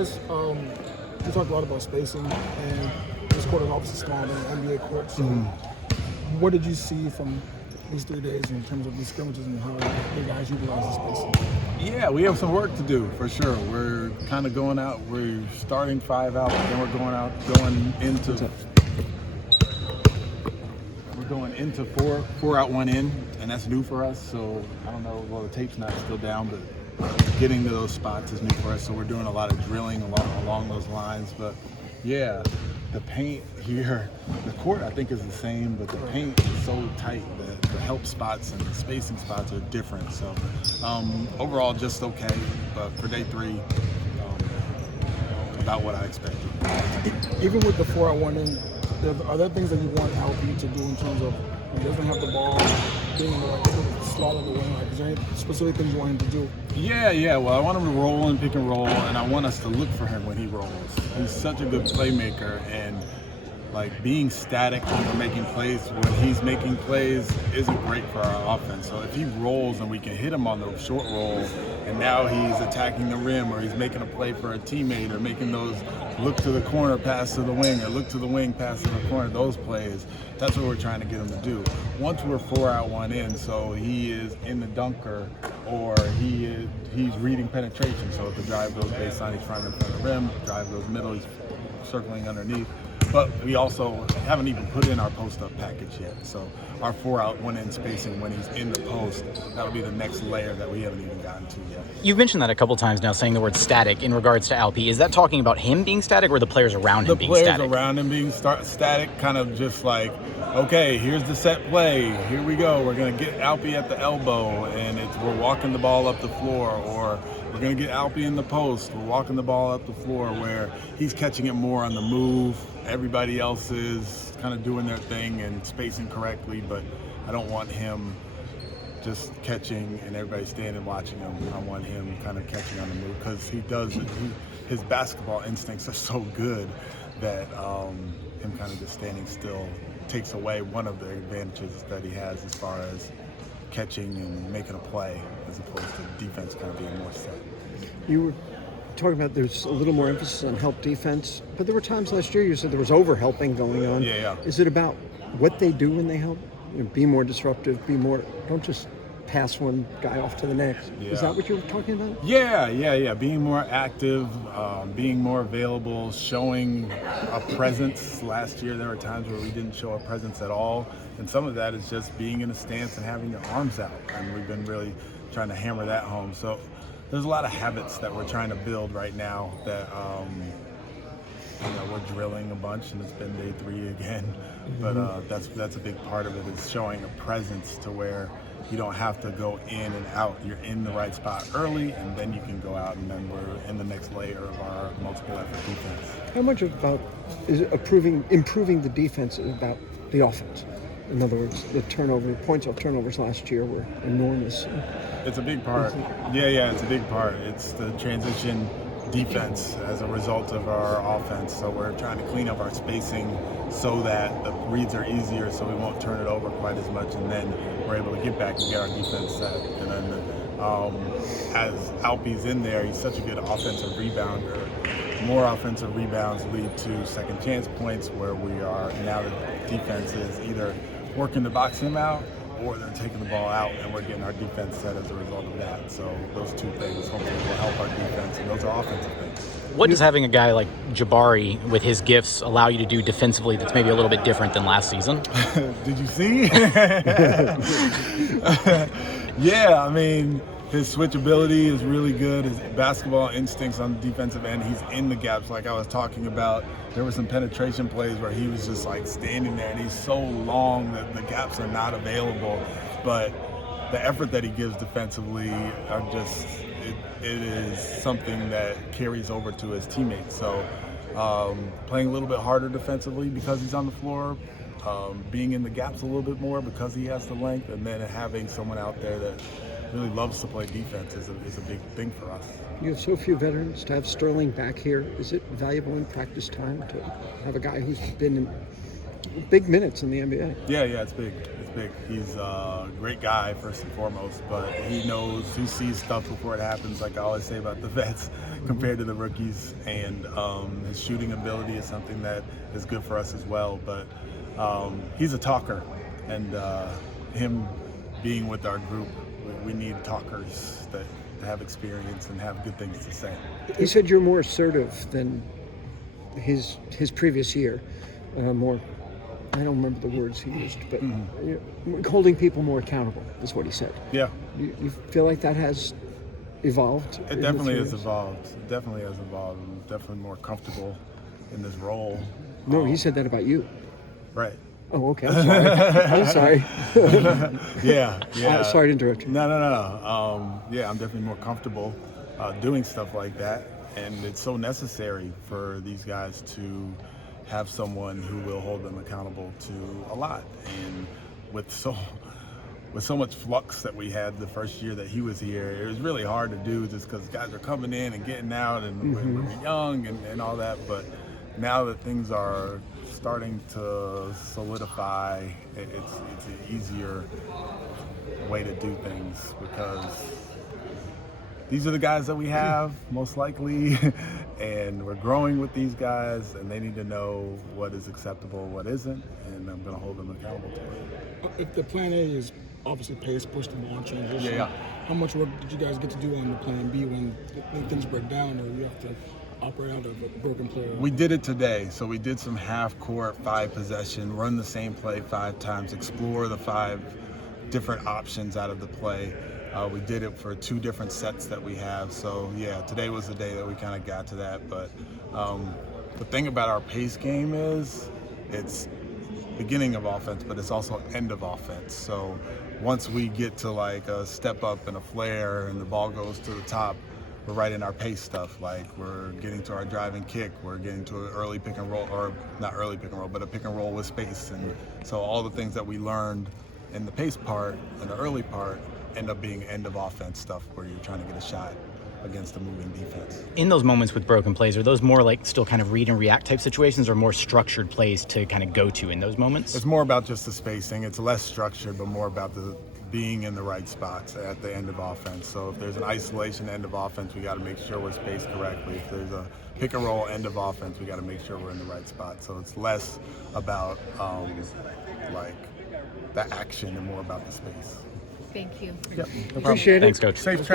guess you talked a lot about spacing, and this court is obviously smaller than an NBA court. So, what did you see from these 3 days in terms of these scrimmages and how the guys utilize the spacing? Yeah, we have some work to do for sure. We're kind of going out. We're starting 5 out, then we're going into 4 out, 1 in, and that's new for us. So I don't know. Well, the tape's not still down, but getting to those spots is new for us. So we're doing a lot of drilling along those lines. But yeah, the paint here, the court I think is the same, but the paint is so tight that the help spots and the spacing spots are different. So overall, just okay. But for day 3, about what I expected. Even with the 4 out, 1 in, are there things that you want LP to do in terms of when he doesn't have the ball, being in the right slot of the wing? Like, is there any specific things you want him to do? Yeah. Well, I want him to roll and pick and roll, and I want us to look for him when he rolls. He's such a good playmaker, and like being static when we're making plays, when he's making plays, isn't great for our offense. So if he rolls and we can hit him on the short roll, and now he's attacking the rim, or he's making a play for a teammate, or making those look to the corner, pass to the wing, or look to the wing, pass to the corner, those plays, that's what we're trying to get him to do. Once we're 4 out, 1 in, so he is in the dunker, or he's reading penetration. So if the drive goes baseline, he's trying to front of the rim, drive goes middle, he's circling underneath. But we also haven't even put in our post-up package yet. So our 4 out, 1 in spacing when he's in the post, that'll be the next layer that we haven't even gotten to yet. You've mentioned that a couple times now, saying the word static in regards to Alpi. Is that talking about him being static or the players around him being static? The players around him being static, kind of just like, okay, here's the set play. Here we go. We're going to get Alpi at the elbow, and we're walking the ball up the floor, or we're going to get Alpi in the post. We're walking the ball up the floor where he's catching it more on the move. Everybody else is kind of doing their thing and spacing correctly, but I don't want him just catching and everybody standing watching him. I want him kind of catching on the move because his basketball instincts are so good that him kind of just standing still takes away one of the advantages that he has as far as catching and making a play, as opposed to defense kind of being more set. You were talking about there's a little more emphasis on help defense, but there were times last year you said there was over-helping going on. Yeah. Is it about what they do when they help? Be more disruptive, don't just pass one guy off to the next. Yeah. Is that what you were talking about? Yeah. Being more active, being more available, showing a presence. Last year there were times where we didn't show a presence at all, and some of that is just being in a stance and having your arms out, and we've been really trying to hammer that home. So there's a lot of habits that we're trying to build right now that we're drilling a bunch, and it's been day 3 again. But that's a big part of it, is showing a presence to where you don't have to go in and out. You're in the right spot early, and then you can go out, and then we're in the next layer of our multiple effort defense. How much about is improving the defense about the offense? In other words, the points off turnovers last year were enormous. It's a big part. Yeah, it's a big part. It's the transition defense as a result of our offense. So we're trying to clean up our spacing so that the reads are easier, so we won't turn it over quite as much, and then we're able to get back and get our defense set. And then as Alpi's in there, he's such a good offensive rebounder. More offensive rebounds lead to second chance points, where we are now the defense is either working to box him out, or they're taking the ball out, and we're getting our defense set as a result of that. So those 2 things hopefully will help our defense, and those are offensive things. What does having a guy like Jabari with his gifts allow you to do defensively that's maybe a little bit different than last season? Did you see? Yeah, I mean, his switchability is really good. His basketball instincts on the defensive end, he's in the gaps like I was talking about. There were some penetration plays where he was just like standing there, and he's so long that the gaps are not available. But the effort that he gives defensively are just, it is something that carries over to his teammates. So playing a little bit harder defensively because he's on the floor, being in the gaps a little bit more because he has the length, and then having someone out there that really loves to play defense is a big thing for us. You have so few veterans. To have Sterling back here, is it valuable in practice time to have a guy who's been big minutes in the NBA. Yeah, it's big. It's big. He's a great guy, first and foremost, but he sees stuff before it happens, like I always say about the vets compared to the rookies. And his shooting ability is something that is good for us as well. But he's a talker, and him being with our group, we need talkers that have experience and have good things to say. He said you're more assertive than his previous year. More, I don't remember the words he used, but holding people more accountable is what he said. Yeah. You feel like that has evolved? It definitely has evolved. It definitely has evolved. I'm definitely more comfortable in this role. No, he said that about you. Right. Oh, okay. I'm sorry. Yeah. Sorry to interrupt you. No. Yeah, I'm definitely more comfortable doing stuff like that, and it's so necessary for these guys to have someone who will hold them accountable to a lot. And with so much flux that we had the first year that he was here, it was really hard to do just because guys are coming in and getting out, and we're young and all that. But now that things are starting to solidify, it's an easier way to do things, because these are the guys that we have, most likely, and we're growing with these guys, and they need to know what is acceptable, what isn't, and I'm going to hold them accountable to it. If the plan A is obviously pace, push the ball, and transition, Yeah. how much work did you guys get to do on the plan B when things break down, or you have to operate out of a broken play? We did it today, so we did some half-court, 5-possession, run the same play 5 times, explore the 5 different options out of the play. We did it for 2 different sets that we have, so yeah, today was the day that we kind of got to that. But the thing about our pace game is it's beginning of offense, but it's also end of offense. So once we get to like a step up and a flare and the ball goes to the top, we're right in our pace stuff. Like, we're getting to our drive and kick, we're getting to an early pick and roll, or not early pick and roll, but a pick and roll with space. And so all the things that we learned in the pace part and the early part end up being end of offense stuff, where you're trying to get a shot against a moving defense. In those moments with broken plays, are those more like still kind of read and react type situations, or more structured plays to kind of go to in those moments? It's more about just the spacing. It's less structured, but more about the being in the right spots at the end of offense. So if there's an isolation end of offense, we got to make sure we're spaced correctly. If there's a pick and roll end of offense, we got to make sure we're in the right spot. So it's less about like the action and more about the space. Thank you. Yep, no problem. Appreciate it. Thanks, Coach. Safe